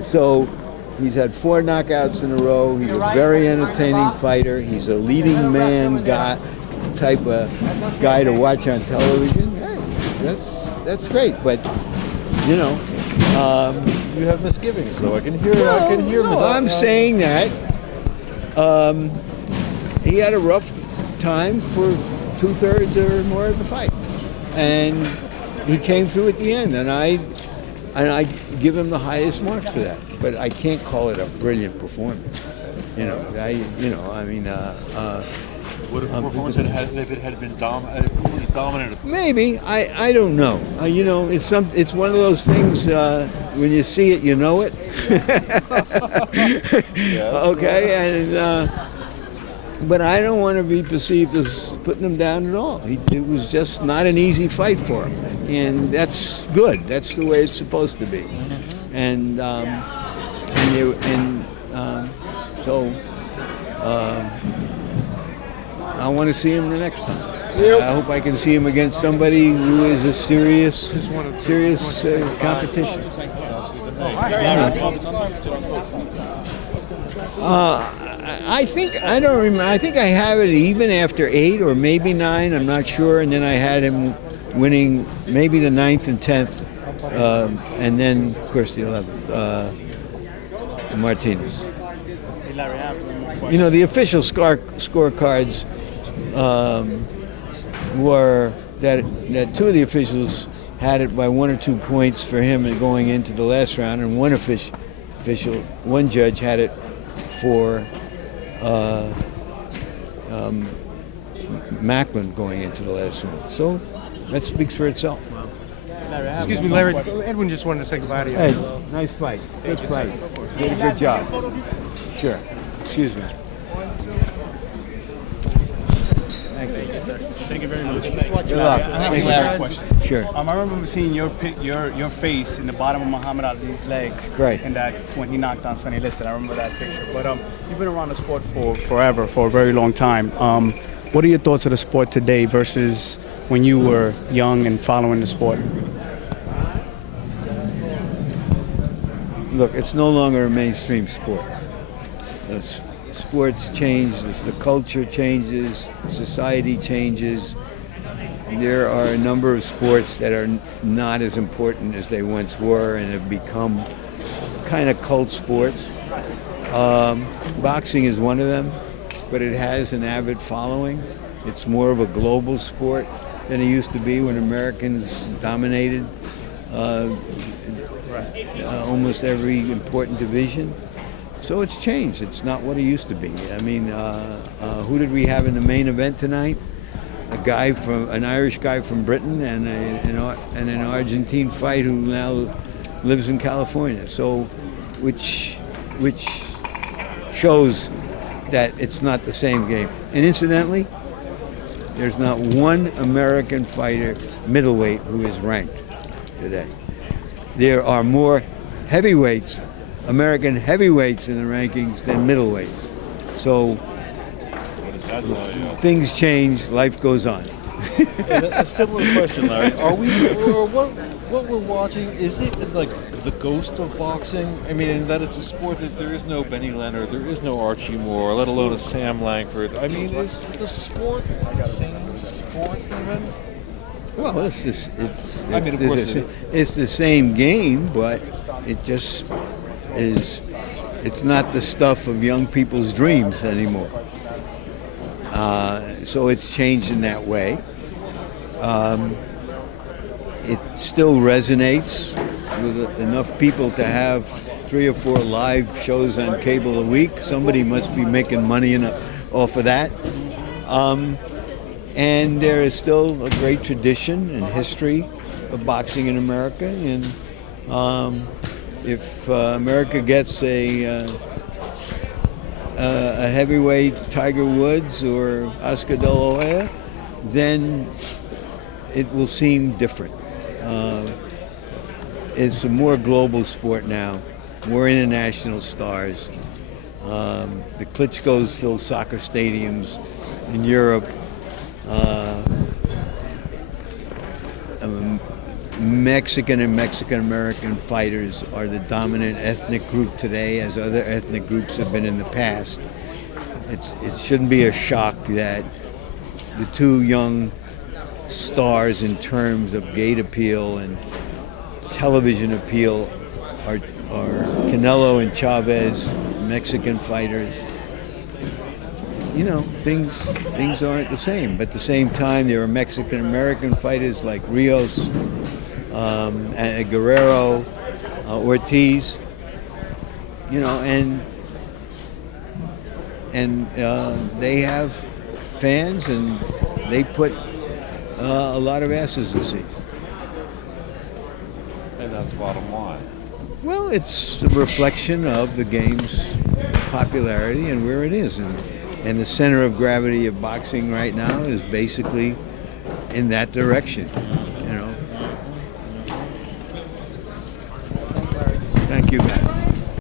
So he's had 4 knockouts in a row. He's a very entertaining fighter. He's a leading man guy, type of guy to watch on television. Hey, that's great. But you know, You have misgivings, though. I can hear. no, I'm saying that he had a rough time for 2/3 or more of the fight, and he came through at the end, and I give him the highest marks for that. But I can't call it a brilliant performance. Would a performance if it had been completely dominant? Maybe I don't know. It's one of those things. When you see it, you know it. Yes. Okay, and but I don't want to be perceived as putting him down at all. It was just not an easy fight for him, and that's good. That's the way it's supposed to be. And so. I want to see him the next time. I hope I can see him against somebody who is a serious competition. I think I don't remember. I think I have it even after 8 or maybe 9. I'm not sure. And then I had him winning maybe the 9th and 10th, and then of course the 11th. Martinez. The official scorecards were that 2 of the officials had it by 1 or 2 points for him going into the last round, and one judge had it for Macklin going into the last round. So that speaks for itself. Excuse me, Larry. Edwin just wanted to say goodbye to you. Hey, nice fight. Good fight. You did a good job. Sure. Excuse me. Thank you. Thank you very much. Good luck. Thank you. Sure. I remember seeing your face in the bottom of Muhammad Ali's legs. Right. And that when he knocked down Sonny Liston, I remember that picture. But you've been around the sport for forever, for a very long time. What are your thoughts of the sport today versus when you were young and following the sport? Look, it's no longer a mainstream sport. Sports change, the culture changes, society changes. There are a number of sports that are not as important as they once were and have become kind of cult sports. Boxing is one of them, but it has an avid following. It's more of a global sport than it used to be when Americans dominated almost every important division. So it's changed. It's not what it used to be. I mean, who did we have in the main event tonight? An Irish guy from Britain and an Argentine fight who now lives in California. So, which shows that it's not the same game. And incidentally, there's not one American fighter middleweight who is ranked today. There are more heavyweights, American heavyweights in the rankings than middleweights. So things change, life goes on. A similar question, Larry. Are we, or what we're watching, is it like the ghost of boxing? I mean, in that it's a sport that there is no Benny Leonard, there is no Archie Moore, let alone a Sam Langford. I mean, is the sport the same sport even? Well, it's the same game, but it just is. It's not the stuff of young people's dreams anymore. So it's changed in that way. It still resonates with enough people to have 3 or 4 live shows on cable a week. Somebody must be making money off of that. And there is still a great tradition and history of boxing in America. And if America gets a heavyweight Tiger Woods or Oscar De La Hoya, then it will seem different. It's a more global sport now, more international stars. The Klitschko's fill soccer stadiums in Europe. Mexican and Mexican American fighters are the dominant ethnic group today, as other ethnic groups have been in the past. It shouldn't be a shock that the two young stars in terms of gate appeal and television appeal are Canelo and Chavez, Mexican fighters. You know, things aren't the same. But at the same time, there are Mexican American fighters like Rios, and Guerrero, Ortiz. You know, and they have fans, and they put a lot of asses in seats. And that's the bottom line. Well, it's a reflection of the game's popularity and where it is. And the center of gravity of boxing right now is basically in that direction.